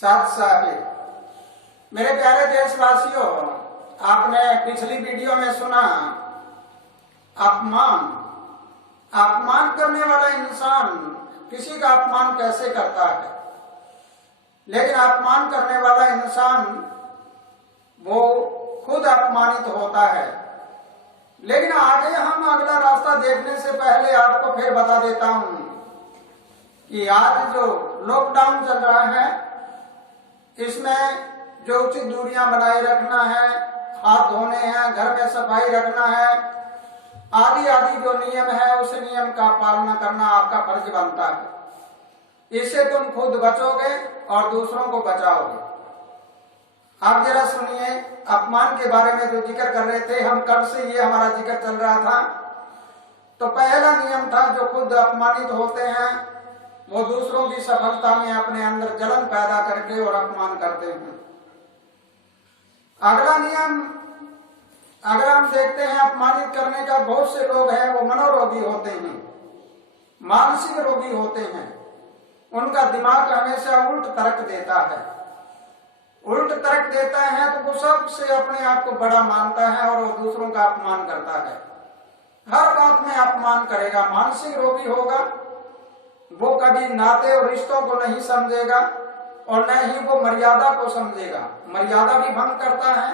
साथ साहिब। मेरे प्यारे देशवासियों, आपने पिछली वीडियो में सुना अपमान करने वाला इंसान किसी का अपमान कैसे करता है, लेकिन अपमान करने वाला इंसान वो खुद अपमानित होता है। लेकिन आगे हम अगला रास्ता देखने से पहले आपको फिर बता देता हूं कि आज जो लॉकडाउन चल रहा है इसमें जो उचित दूरियां बनाए रखना है, हाथ धोने हैं, घर में सफाई रखना है, आदि आदि जो नियम है उस नियम का पालना करना आपका फर्ज बनता है। इससे तुम खुद बचोगे और दूसरों को बचाओगे। आप जरा सुनिए, अपमान के बारे में जो जिक्र कर रहे थे हम, कब से ये हमारा जिक्र चल रहा था। तो पहला नियम था जो खुद अपमानित होते हैं वो दूसरों की सफलता में अपने अंदर जलन पैदा करके और अपमान करते हैं। अगला नियम अगर हम देखते हैं, अपमानित करने का बहुत से लोग हैं वो मनोरोगी होते हैं, मानसिक रोगी होते हैं। उनका दिमाग हमेशा उल्ट तर्क देता है। उल्ट तर्क देता है तो वो सबसे अपने आप को बड़ा मानता है और वो दूसरों का अपमान करता है। हर बात में अपमान करेगा। मानसिक रोगी होगा, वो कभी नाते और रिश्तों को नहीं समझेगा और न ही वो मर्यादा को समझेगा। मर्यादा भी भंग करता है,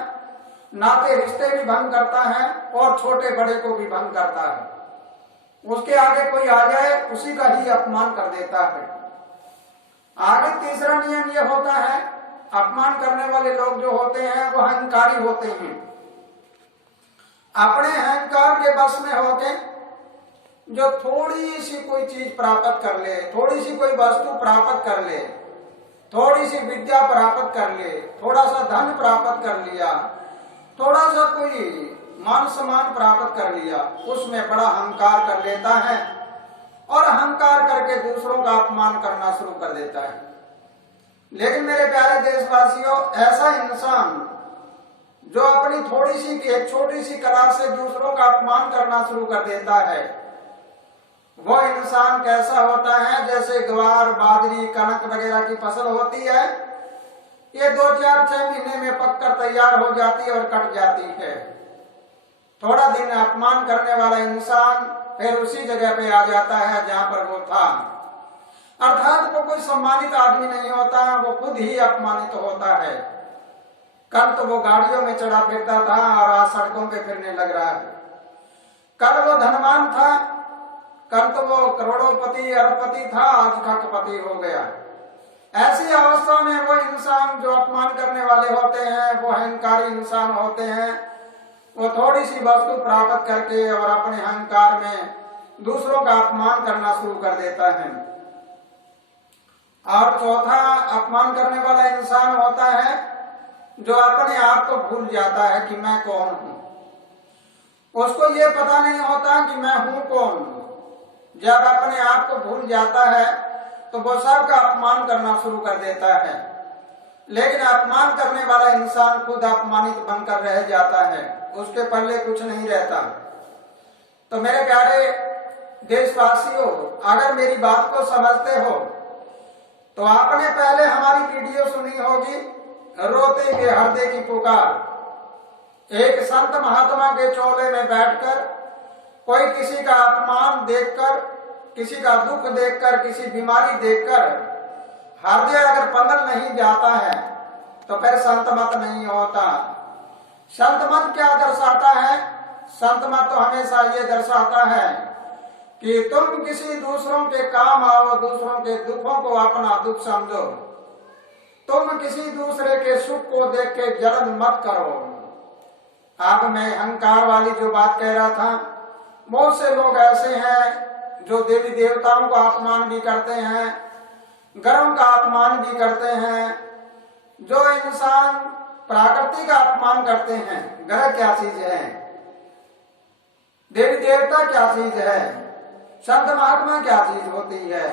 नाते रिश्ते भी भंग करता है और छोटे बड़े को भी भंग करता है। उसके आगे कोई आ जाए उसी का ही अपमान कर देता है। आगे तीसरा नियम यह होता है, अपमान करने वाले लोग जो होते हैं वो अहंकारी होते हैं। अपने अहंकार के बस में होके जो थोड़ी सी कोई चीज प्राप्त कर ले, थोड़ी सी कोई वस्तु प्राप्त कर ले, थोड़ी सी विद्या प्राप्त कर ले, थोड़ा सा धन प्राप्त कर लिया, थोड़ा सा कोई मान सम्मान प्राप्त कर लिया, उसमें बड़ा अहंकार कर लेता है और अहंकार करके दूसरों का अपमान करना शुरू कर देता है। लेकिन मेरे प्यारे देशवासियों, ऐसा इंसान जो अपनी थोड़ी सी एक छोटी सी कला से दूसरों का अपमान करना शुरू कर देता है, वो इंसान कैसा होता है, जैसे ग्वार, बाजरी, कनक वगैरह की फसल होती है, ये 2-4-6 महीने में पककर तैयार हो जाती है और कट जाती है। थोड़ा दिन अपमान करने वाला इंसान फिर उसी जगह पे आ जाता है जहां पर वो था। अर्थात वो कोई सम्मानित आदमी नहीं होता, वो खुद ही अपमानित होता है। कल तो वो गाड़ियों में चढ़ा फिरता था और आज सड़कों पे फिरने लग रहा है। कल वो धनवान था, कल तो वो करोड़ोंपति अरबपति था, आज खकपति हो गया। ऐसी अवस्था में वो इंसान जो अपमान करने वाले होते हैं, वो अहंकारी इंसान होते हैं, वो थोड़ी सी वस्तु प्राप्त करके और अपने अहंकार में दूसरों का अपमान करना शुरू कर देता है। और चौथा अपमान करने वाला इंसान होता है जो अपने आप को भूल जाता है कि मैं कौन हूं। उसको ये पता नहीं होता कि मैं हूं कौन। जब अपने आप को भूल जाता है तो वो सबका अपमान करना शुरू कर देता है। लेकिन अपमान करने वाला इंसान खुद अपमानित बनकर रह जाता है, उसके पल्ले कुछ नहीं रहता। तो मेरे प्यारे देशवासियों, अगर मेरी बात को समझते हो तो आपने पहले हमारी वीडियो सुनी होगी, रोते के हृदय की पुकार। एक संत महात्मा के चोले में बैठकर कोई किसी का अपमान देखकर, किसी का दुख देखकर, किसी बीमारी देखकर हृदय अगर पंगल नहीं जाता है तो फिर संत मत नहीं होता। संत मत क्या दर्शाता है? संत मत तो हमेशा ये दर्शाता है कि तुम किसी दूसरों के काम आओ, दूसरों के दुखों को अपना दुख समझो। तुम किसी दूसरे के सुख को देख के जलन मत करो। अब मैं अहंकार वाली जो बात कह रहा था, बहुत से लोग ऐसे हैं जो देवी देवताओं का अपमान भी करते हैं, ग्रहों का अपमान भी करते हैं। जो इंसान प्रकृति का अपमान करते हैं, ग्रह क्या चीज है, देवी देवता क्या चीज है, संत महात्मा क्या चीज होती है।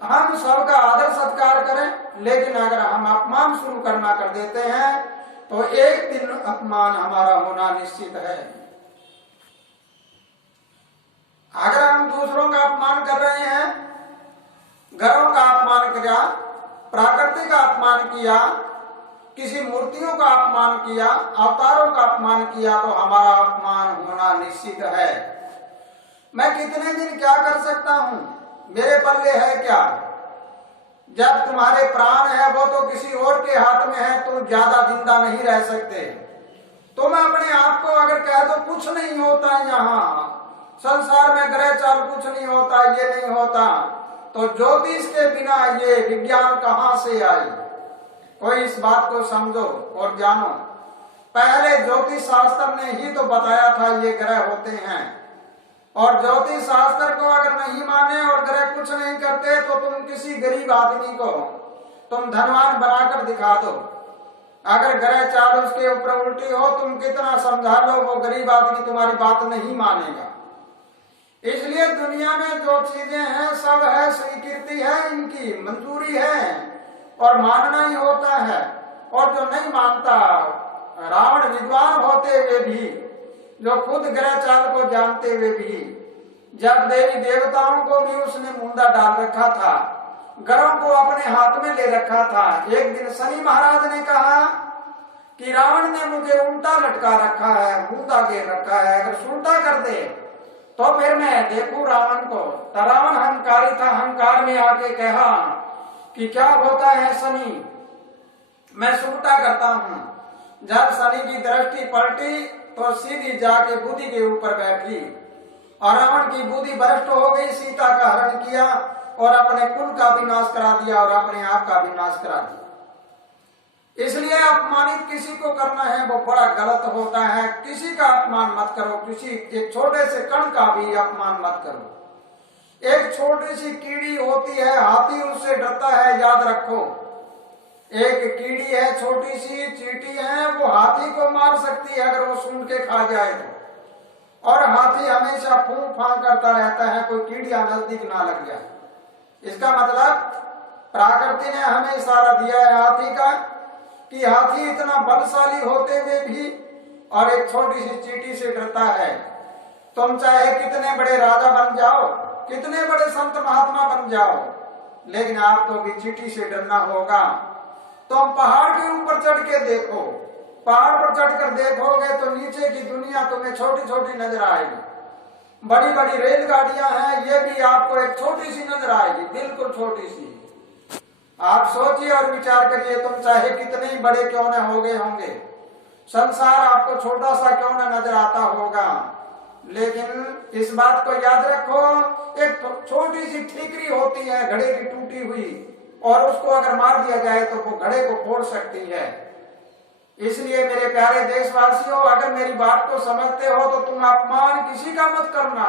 हम सबका आदर सत्कार करें, लेकिन अगर हम अपमान शुरू करना कर देते हैं तो एक दिन अपमान हमारा होना निश्चित है। अगर हम दूसरों का अपमान कर रहे हैं, घरों का अपमान किया, प्रकृति का अपमान किया, किसी मूर्तियों का अपमान किया, अवतारों का अपमान किया, तो हमारा अपमान होना निश्चित है। मैं कितने दिन क्या कर सकता हूं, मेरे पल्ले है क्या? जब तुम्हारे प्राण है वो तो किसी और के हाथ में है, तुम ज्यादा जिंदा नहीं रह सकते। तुम अपने आप को अगर कह दो कुछ नहीं होता, यहाँ संसार में ग्रह चाल कुछ नहीं होता, ये नहीं होता, तो ज्योतिष के बिना ये विज्ञान कहां से आई? कोई इस बात को समझो और जानो। पहले ज्योतिष शास्त्र ने ही तो बताया था ये ग्रह होते हैं, और ज्योतिष शास्त्र को अगर नहीं माने और ग्रह कुछ नहीं करते तो तुम किसी गरीब आदमी को तुम धनवान बनाकर दिखा दो। अगर ग्रह चाल उसके ऊपर उल्टी हो, तुम कितना समझा लो, वो गरीब आदमी तुम्हारी बात नहीं मानेगा। इसलिए दुनिया में जो चीजें हैं सब है, स्वीकृति है, इनकी मंजूरी है और मानना ही होता है। और जो नहीं मानता, रावण विद्वान होते हुए भी, जो खुद ग्रह चाल को जानते हुए भी, जब देवी देवताओं को भी उसने मुंडा डाल रखा था, ग्रहों को अपने हाथ में ले रखा था। एक दिन शनि महाराज ने कहा कि रावण ने मुझे उल्टा लटका रखा है, मुंडा घेर रखा है, अगर सुल्टा कर दे तो फिर मैं देखूं रावण को। तो रावण अहंकारी था, अहंकार में आके कहा कि क्या होता है शनि, मैं सुल्टा करता हूं। जब शनि की दृष्टि पलटी तो सीधी जाके बुद्धि के ऊपर बैठी और रावण की बुद्धि भ्रष्ट हो गई, सीता का हरण किया और अपने कुल का विनाश करा दिया और अपने आप का विनाश करा दिया। इसलिए अपमानित किसी को करना है वो बड़ा गलत होता है। किसी का अपमान मत करो, किसी एक छोटे से कण का भी अपमान मत करो। एक छोटी सी कीड़ी होती है, हाथी उससे डरता है, याद रखो। एक कीड़ी है, छोटी सी चींटी है, वो हाथी को मार सकती है अगर वो सूंघ के खा जाए तो। और हाथी हमेशा फूं फां करता रहता है, कोई कीड़िया नजदीक ना लग जाए। इसका मतलब प्रकृति ने हमें इशारा दिया है हाथी का कि हाथी इतना बलशाली होते हुए भी और एक छोटी सी चींटी से डरता है। तुम चाहे कितने बड़े राजा बन जाओ, कितने बड़े संत महात्मा बन जाओ, लेकिन आपको भी चींटी से डरना होगा। तुम पहाड़ के ऊपर चढ़ के देखो, पहाड़ पर चढ़कर देखोगे तो नीचे की दुनिया तुम्हें छोटी छोटी नजर आएगी। बड़ी बड़ी रेलगाड़ियां हैं, ये भी आपको एक छोटी सी नजर आएगी, बिल्कुल छोटी सी। आप सोचिए और विचार करिए, तुम चाहे कितने ही बड़े क्यों न हो गए होंगे, संसार आपको छोटा सा क्यों न नजर आता होगा, लेकिन इस बात को याद रखो, एक छोटी सी ठीकरी होती है घड़े की टूटी हुई, और उसको अगर मार दिया जाए तो वो घड़े को फोड़ सकती है। इसलिए मेरे प्यारे देशवासियों, अगर मेरी बात को समझते हो तो तुम अपमान किसी का मत करना,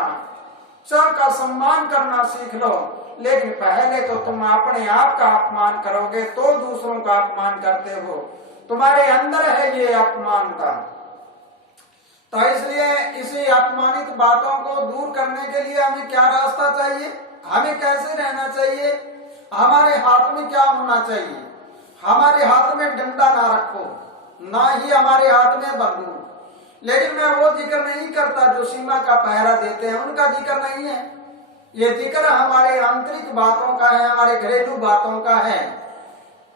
सबका सम्मान करना सीख लो। लेकिन पहले तो तुम अपने आप का अपमान करोगे तो दूसरों का अपमान करते हो। तुम्हारे अंदर है ये अपमानता। तो इसलिए इसी अपमानित बातों को दूर करने के लिए हमें क्या रास्ता चाहिए, हमें कैसे रहना चाहिए, हमारे हाथ में क्या होना चाहिए। हमारे हाथ में डंडा ना रखो, ना ही हमारे हाथ में बंदूक। लेकिन मैं वो जिक्र नहीं करता जो सीमा का पहरा देते हैं, उनका जिक्र नहीं है। ये जिक्र हमारे आंतरिक बातों का है, हमारे घरेलू बातों का है।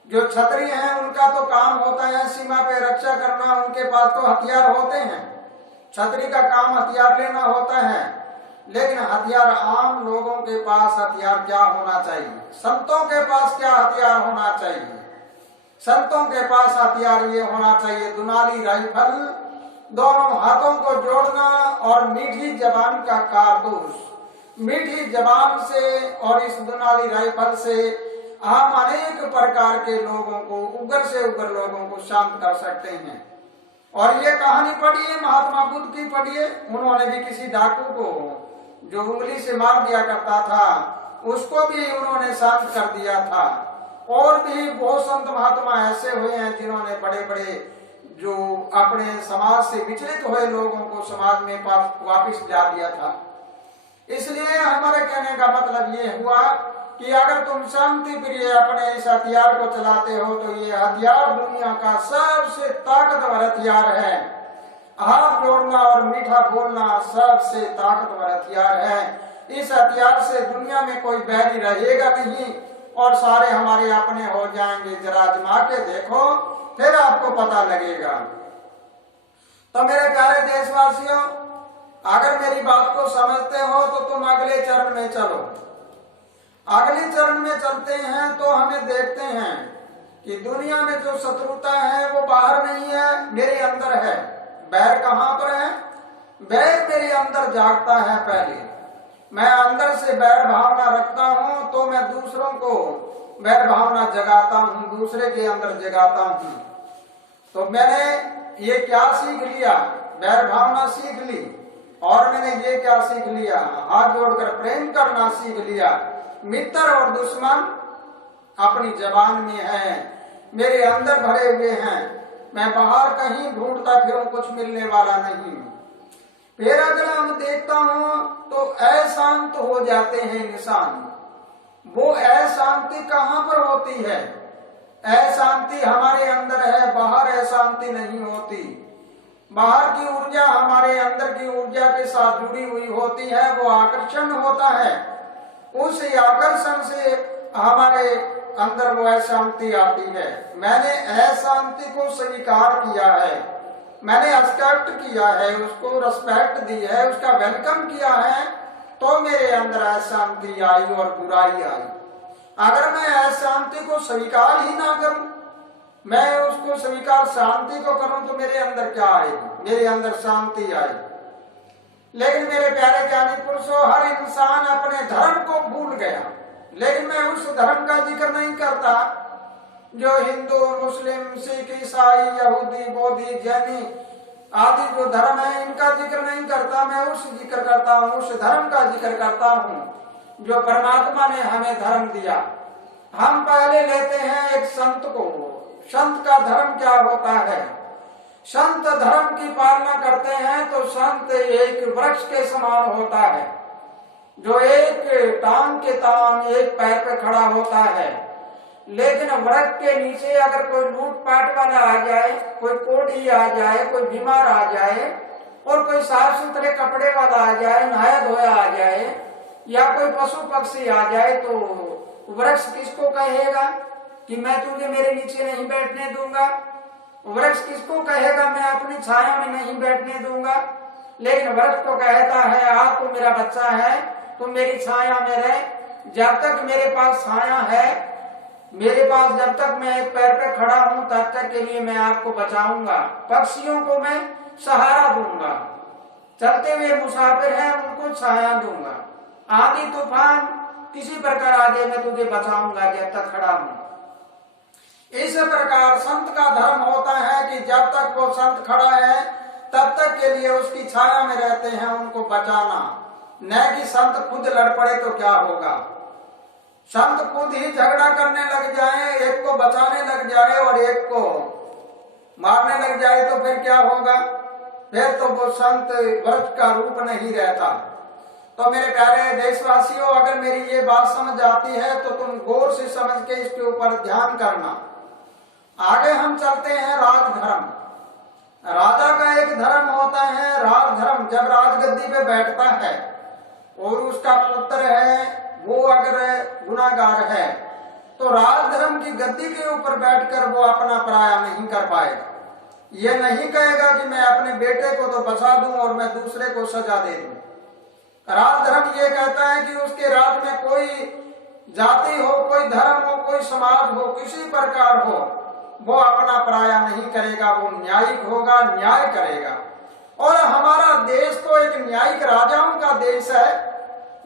जो क्षत्रिय हैं उनका तो काम होता है सीमा पे रक्षा करना, उनके पास तो हथियार होते हैं। क्षत्रिय का काम हथियार लेना होता है, लेकिन हथियार आम लोगों के पास हथियार क्या होना चाहिए, संतों के पास क्या हथियार होना चाहिए। संतों के पास हथियार ये होना चाहिए, दुनाली राइफल, दोनों हाथों को जोड़ना और मीठी जबान का कारतूस। मीठी जबान से और इस दुनाली राइफल से हम अनेक प्रकार के लोगों को, उग्र से उग्र लोगों को शांत कर सकते हैं। और ये कहानी पढ़िए, महात्मा बुद्ध की पढ़िए, उन्होंने भी किसी डाकू को जो उंगली से मार दिया करता था उसको भी उन्होंने शांत कर दिया था। और भी बहुत संत महात्मा ऐसे हुए हैं जिन्होंने बड़े बड़े जो अपने समाज से विचलित हुए लोगों को समाज में वापिस ला दिया था। इसलिए हमारे कहने का मतलब ये हुआ कि अगर तुम शांति प्रिय अपने इस हथियार को चलाते हो तो ये हथियार दुनिया का सबसे ताकतवर हथियार है। हाथ जोड़ना और मीठा बोलना सबसे ताकतवर हथियार है। इस हथियार से दुनिया में कोई बैरी रहेगा नहीं, और सारे हमारे अपने हो जाएंगे। जरा आजमा के देखो, फिर आपको पता लगेगा। तो मेरे प्यारे देशवासियों, अगर मेरी बात को समझते हो तो तुम अगले चरण में चलो। अगले चरण में चलते हैं तो हमें देखते हैं कि दुनिया में जो शत्रुता है वो बाहर नहीं है, मेरे अंदर है। बैर कहाँ पर है? बैर मेरे अंदर जागता है। पहले मैं अंदर से बैर भावना रखता हूँ तो मैं दूसरों को बैर भावना जगाता हूँ, दूसरे के अंदर जगाता हूँ। तो मैंने ये क्या सीख लिया? बैर भावना सीख ली। और मैंने ये क्या सीख लिया? हाथ जोड़कर प्रेम करना सीख लिया। मित्र और दुश्मन अपनी जबान में है, मेरे अंदर भरे हुए हैं। मैं बाहर कहीं ढूंढता फिरूं, कुछ मिलने वाला नहीं। फिर अगर हम देखता हूं तो अशांत हो जाते हैं इंसान। वो अशांति कहाँ पर होती है? अशांति हमारे अंदर है, बाहर अशांति नहीं होती। बाहर की ऊर्जा हमारे अंदर की ऊर्जा के साथ जुड़ी हुई होती है, वो आकर्षण होता है। उस आकर्षण से हमारे अंदर वो अशांति आती है। मैंने अशांति को स्वीकार किया है, मैंने एक्सेप्ट किया है, उसको रिस्पेक्ट दी है, उसका वेलकम किया है, तो मेरे अंदर अशांति आई और बुराई आई। अगर मैं अशांति को स्वीकार ही ना करूं, मैं उसको स्वीकार शांति को करूं, तो मेरे अंदर क्या आएगी? मेरे अंदर शांति आई। लेकिन मेरे प्यारे ज्ञानी पुरुषों, हर इंसान अपने धर्म को भूल गया। लेकिन मैं उस धर्म का जिक्र नहीं करता जो हिंदू, मुस्लिम, सिख, ईसाई, यहूदी, बौद्धी, जैनी आदि जो धर्म है, इनका जिक्र नहीं करता। मैं उस जिक्र करता हूँ, उस धर्म का जिक्र करता हूँ जो परमात्मा ने हमें धर्म दिया। हम पहले लेते हैं एक संत को। संत का धर्म क्या होता है? संत धर्म की पालना करते हैं तो संत एक वृक्ष के समान होता है, जो एक टांग के तान एक पैर पे खड़ा होता है। लेकिन वृक्ष के नीचे अगर कोई लूटपाट वाला आ जाए, कोई कोढ़ी आ जाए, कोई बीमार आ जाए, और कोई साफ सुथरे कपड़े वाला आ जाए, नहाया धोया आ जाए, या कोई पशु पक्षी आ जाए, तो वृक्ष किसको कहेगा कि मैं तुझे मेरे नीचे नहीं बैठने दूंगा? वृक्ष किसको कहेगा मैं अपनी छाया में नहीं बैठने दूंगा? लेकिन वृक्ष को कहता है, आप तो मेरा बच्चा है, तुम मेरी छाया में रहे। जब तक मेरे पास छाया है, मेरे पास जब तक मैं एक पैर पे खड़ा हूं, तब तक के लिए मैं आपको बचाऊंगा। पक्षियों को मैं सहारा दूंगा, चलते हुए मुसाफिर हैं उनको छाया दूंगा। आंधी तूफान किसी प्रकार आगे मैं तुझे बचाऊंगा जब तक खड़ा हूं। इस प्रकार संत का धर्म होता है कि जब तक वो संत खड़ा है तब तक के लिए उसकी छाया में रहते हैं, उनको बचाना। न कि संत खुद लड़ पड़े तो क्या होगा? संत खुद ही झगड़ा करने लग जाए, एक को बचाने लग जाए और एक को मारने लग जाए, तो फिर क्या होगा? फिर तो वो संत वृक्ष का रूप नहीं रहता। तो मेरे प्यारे देशवासियों, अगर मेरी ये बात समझ आती है तो तुम गौर से समझ के इसके ऊपर ध्यान करना। आगे हम चलते हैं राजधर्म। राजा का एक धर्म होता है राजधर्म। जब राजगद्दी पे बैठता है और उसका पुत्र है वो अगर गुनाहगार है, तो राजधर्म की गद्दी के ऊपर बैठकर वो अपना पराया नहीं कर पाएगा। ये नहीं कहेगा कि मैं अपने बेटे को तो बचा दूं और मैं दूसरे को सजा दे दूं। राजधर्म ये कहता है कि उसके राज में कोई जाति हो, कोई धर्म हो, कोई समाज हो, किसी प्रकार हो, वो अपना पराया नहीं करेगा, वो न्यायिक होगा, न्याय करेगा। और हमारा देश तो एक न्यायिक राजाओं का देश है,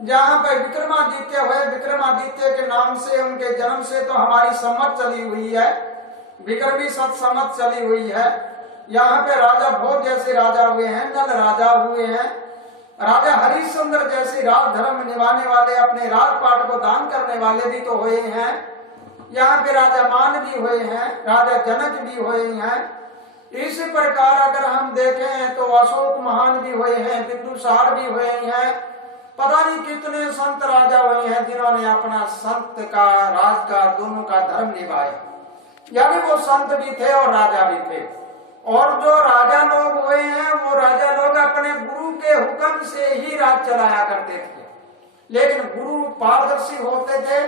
जहाँ पे विक्रमादित्य हुए। विक्रमादित्य के नाम से, उनके जन्म से तो हमारी सम्मत चली हुई है, विक्रमी सत्सम्मत चली हुई है। यहाँ पे राजा भोज जैसे राजा हुए हैं, नल राजा हुए हैं, राजा हरिश्चंद्र जैसे राजधर्म निभाने वाले, अपने राजपाट को दान करने वाले भी तो हुए हैं। यहाँ पे राजा मान भी हुए हैं, राजा जनक भी हुए हैं। इस प्रकार अगर हम देखें तो अशोक महान भी हुए हैं, बिंदुसार भी हुए हैं। पता नहीं कितने संत राजा हुए हैं जिन्होंने अपना संत का, राज का, दोनों का धर्म निभाया। यानी वो संत भी थे और राजा भी थे। और जो राजा लोग हुए हैं वो राजा लोग अपने गुरु के हुक्म से ही राज चलाया करते थे। लेकिन गुरु पारदर्शी होते थे,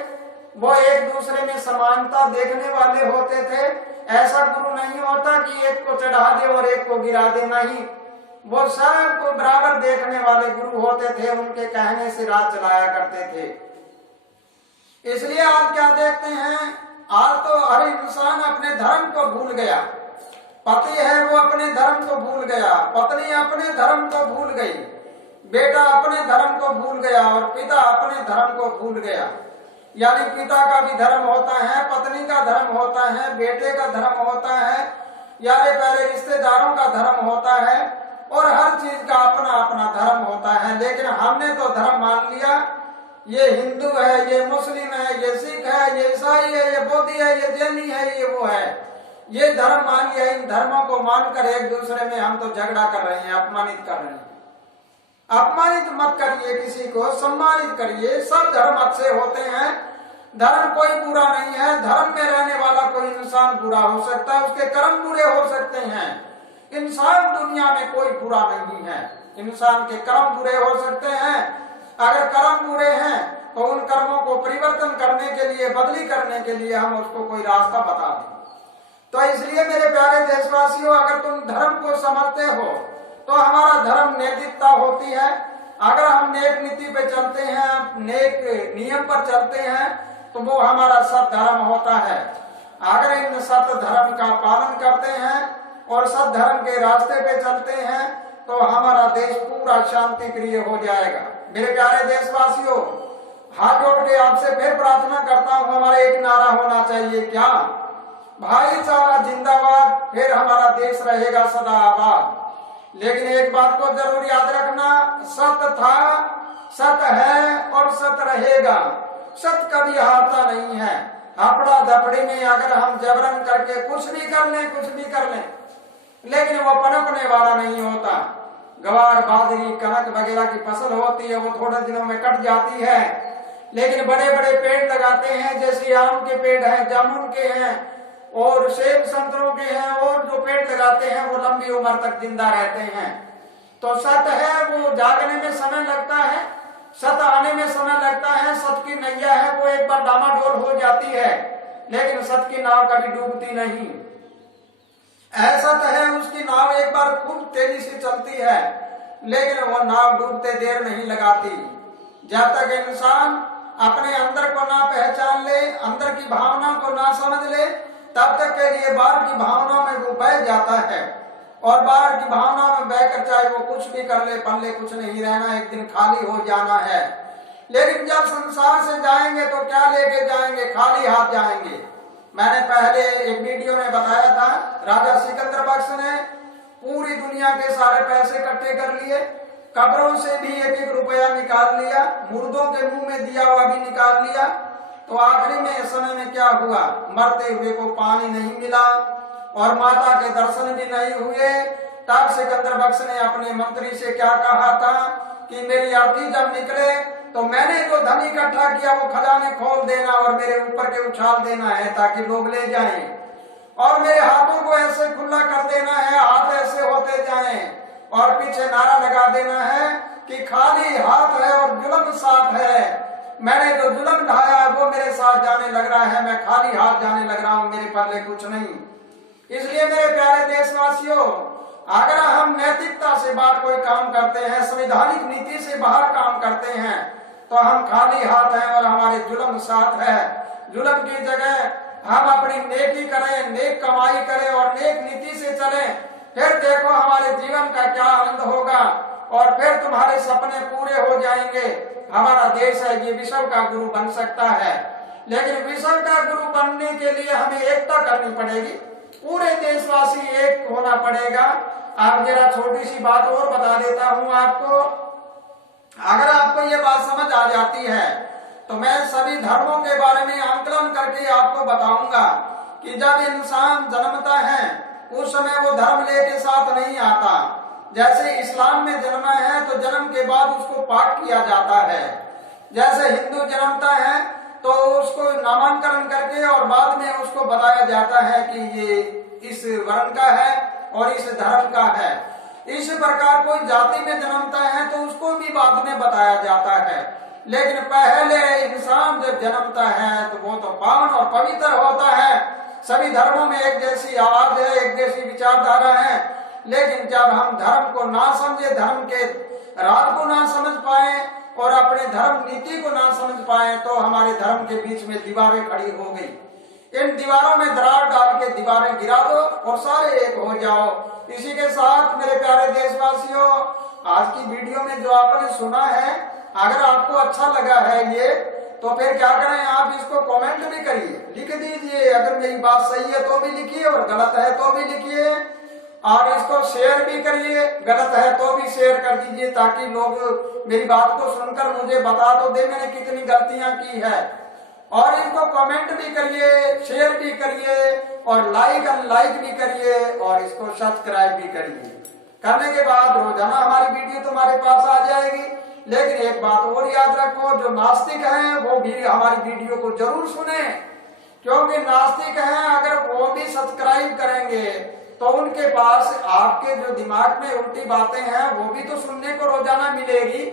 वो एक दूसरे में समानता देखने वाले होते थे। ऐसा गुरु नहीं होता कि एक को चढ़ा दे और एक को गिरा दे, नहीं, वो सबको बराबर देखने वाले गुरु होते थे, उनके कहने से राज चलाया करते थे। इसलिए आज क्या देखते हैं, आज तो हर इंसान अपने धर्म को भूल गया। पति है वो अपने धर्म को भूल गया, पत्नी अपने धर्म को भूल गई, बेटा अपने धर्म को भूल गया और पिता अपने धर्म को भूल गया। यानी पिता का भी धर्म होता है, पत्नी का धर्म होता है, बेटे का धर्म होता है, यानी पहले रिश्तेदारों का धर्म होता है और हर चीज का अपना अपना धर्म होता है। लेकिन हमने तो धर्म मान लिया, ये हिंदू है, ये मुस्लिम है, ये सिख है, ये ईसाई है, ये बौद्ध है, ये जैनी है, ये वो है, ये धर्म मान लिया। इन धर्मों को मानकर एक दूसरे में हम तो झगड़ा कर रहे हैं, अपमानित कर रहे हैं। अपमानित मत करिए किसी को, सम्मानित करिए। सब धर्म अच्छे होते हैं, धर्म कोई बुरा नहीं है। धर्म में रहने वाला कोई इंसान बुरा हो सकता है, उसके कर्म बुरे हो सकते हैं। इंसान दुनिया में कोई बुरा नहीं है, इंसान के कर्म बुरे हो सकते हैं। अगर कर्म बुरे हैं तो उन कर्मों को परिवर्तन करने के लिए, बदली करने के लिए हम उसको कोई रास्ता बता दें। तो इसलिए मेरे प्यारे देशवासियों, अगर तुम धर्म को समझते हो तो हमारा धर्म नैतिकता होती है। अगर हम नेक नीति पे चलते हैं, नेक नियम पर चलते हैं, तो वो हमारा सत धर्म होता है। अगर इन सत धर्म का पालन करते हैं और सत धर्म के रास्ते पे चलते हैं तो हमारा देश पूरा शांति प्रिय हो जाएगा। मेरे प्यारे देशवासियों, हाथ जोड़ के आपसे फिर प्रार्थना करता हूँ, हमारा एक नारा होना चाहिए, क्या? भाईचारा जिंदाबाद, फिर हमारा देश रहेगा सदा आबाद। लेकिन एक बात को जरूर याद रखना, सत था, सत है और सत रहेगा। सत कभी हारता नहीं है। हपड़ा दपड़ी में अगर हम जबरन करके कुछ भी कर लें, लेकिन वो पनपने वाला नहीं होता। गवार, बाजरी, कनक वगैरह की फसल होती है, वो थोड़े दिनों में कट जाती है। लेकिन बड़े बड़े पेड़ लगाते हैं, जैसे आम के पेड़ हैं, जामुन के हैं और सेब संतरों के हैं, और जो पेड़ लगाते हैं वो लंबी उम्र तक जिंदा रहते हैं। तो सत है, वो जागने में समय लगता है, सत आने में समय लगता है। सत की नैया है, वो एक बार डामाडोल हो जाती है, लेकिन सत की नाव कभी डूबती नहीं। ऐसा तो है, उसकी नाव एक बार खूब तेजी से चलती है, लेकिन वो नाव डूबते देर नहीं लगाती। जब तक इंसान अपने अंदर को ना पहचान ले, अंदर की भावना को ना समझ ले, तब तक के लिए बाहर की भावना में वो बह जाता है। और बाहर की भावना में बहकर चाहे वो कुछ भी कर ले, पल्ले कुछ नहीं रहना, एक दिन खाली हो जाना है। लेकिन जब संसार से जाएंगे तो क्या लेके जाएंगे? खाली हाथ जाएंगे। मैंने पहले एक वीडियो में बताया था, राजा सिकंदर बख्श ने पूरी दुनिया के सारे पैसे इकट्ठे कर लिए, कब्रों से भी एक एक रुपया निकाल लिया, मुर्दों के मुंह में दिया हुआ भी निकाल लिया। तो आखिरी में समय में क्या हुआ? मरते हुए को पानी नहीं मिला और माता के दर्शन भी नहीं हुए। तब सिकंदर बख्श ने अपने मंत्री से क्या कहा था कि मेरी अर्थी जब निकले तो मैंने जो धन इकट्ठा किया वो खजाने खोल देना और मेरे ऊपर के उछाल देना है, ताकि लोग ले जाएं, और मेरे हाथों को ऐसे खुला कर देना है, हाथ ऐसे होते जाएं, और पीछे नारा लगा देना है कि खाली हाथ है और जुल्म साथ है। मैंने जो जुल्म ढाया वो मेरे साथ जाने लग रहा है, मैं खाली हाथ जाने लग रहा हूं, मेरे पल्ले कुछ नहीं। इसलिए मेरे प्यारे देशवासियों, अगर हम नैतिकता से बाहर कोई काम करते हैं, संवैधानिक नीति से बाहर काम करते हैं, तो हम खाली हाथ हैं और हमारे जुल्म साथ है। जुल्म की जगह हम अपनी नेकी करें, नेक कमाई करें और नेक नीति से चलें, फिर देखो हमारे जीवन का क्या आनंद होगा और फिर तुम्हारे सपने पूरे हो जाएंगे। हमारा देश है ये विश्व का गुरु बन सकता है, लेकिन विश्व का गुरु बनने के लिए हमें एकता करनी पड़ेगी, पूरे देशवासी एक होना पड़ेगा। अब जरा छोटी सी बात और बता देता हूँ आपको। अगर आपको ये बात समझ आ जाती है तो मैं सभी धर्मों के बारे में आंकलन करके आपको बताऊंगा कि जब इंसान जन्मता है उस समय वो धर्म लेके साथ नहीं आता। जैसे इस्लाम में जन्मा है तो जन्म के बाद उसको पाक किया जाता है। जैसे हिंदू जन्मता है तो उसको नामांकन करके और बाद में उसको बताया जाता है कि ये इस वर्ण का है और इस धर्म का है। इस प्रकार कोई जाति में जन्मता है तो उसको भी बाद में बताया जाता है। लेकिन पहले इंसान जब जन्मता है तो वो तो पावन और पवित्र होता है। सभी धर्मों में एक जैसी आवाज है, एक जैसी विचारधारा है, लेकिन जब हम धर्म को ना समझे, धर्म के राज को ना समझ पाए और अपने धर्म नीति को ना समझ पाए, तो हमारे धर्म के बीच में दीवारें खड़ी हो गई। इन दीवारों में दरार डाल के दीवारें गिरा दो और सारे एक हो जाओ। इसी के साथ मेरे प्यारे देशवासियों, आज की वीडियो में जो आपने सुना है, अगर आपको अच्छा लगा है ये, तो फिर क्या करें, आप इसको कमेंट भी करिए, लिख दीजिए। अगर मेरी बात सही है तो भी लिखिए और गलत है तो भी लिखिए, और इसको शेयर भी करिए, गलत है तो भी शेयर कर दीजिए, ताकि लोग मेरी बात को सुनकर मुझे बता तो दे मैंने कितनी गलतियां की है। और इसको कमेंट भी करिए, शेयर भी करिए और लाइक अनलाइक भी करिए और इसको सब्सक्राइब भी करिए। करने के बाद रोजाना हमारी वीडियो तुम्हारे पास आ जाएगी। लेकिन एक बात और याद रखो, जो नास्तिक हैं वो भी हमारी वीडियो को जरूर सुने, क्योंकि नास्तिक हैं अगर वो भी सब्सक्राइब करेंगे तो उनके पास आपके जो दिमाग में उल्टी बातें हैं वो भी तो सुनने को रोजाना मिलेगी।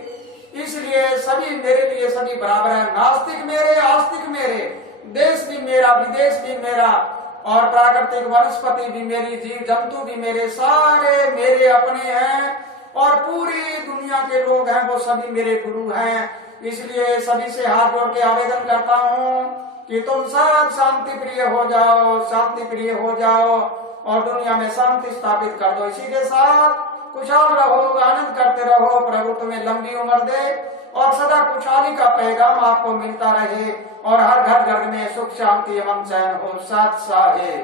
इसलिए सभी मेरे लिए सभी बराबर है, नास्तिक मेरे, आस्तिक मेरे, देश भी मेरा, विदेश भी मेरा, और प्राकृतिक वनस्पति भी मेरी, जीव जंतु भी मेरे, सारे मेरे अपने हैं, और पूरी दुनिया के लोग हैं वो सभी मेरे गुरु हैं। इसलिए सभी से हाथ जोड़ के आवेदन करता हूँ कि तुम सब शांति प्रिय हो जाओ, शांति प्रिय हो जाओ और दुनिया में शांति स्थापित कर दो। इसी के साथ खुशहाल रहो, आनंद करते रहो, प्रभु तुम्हें लंबी उम्र दे और सदा खुशहाली का पैगाम आपको मिलता रहे और हर घर घर में सुख शांति एवं चैन हो। सत साहे।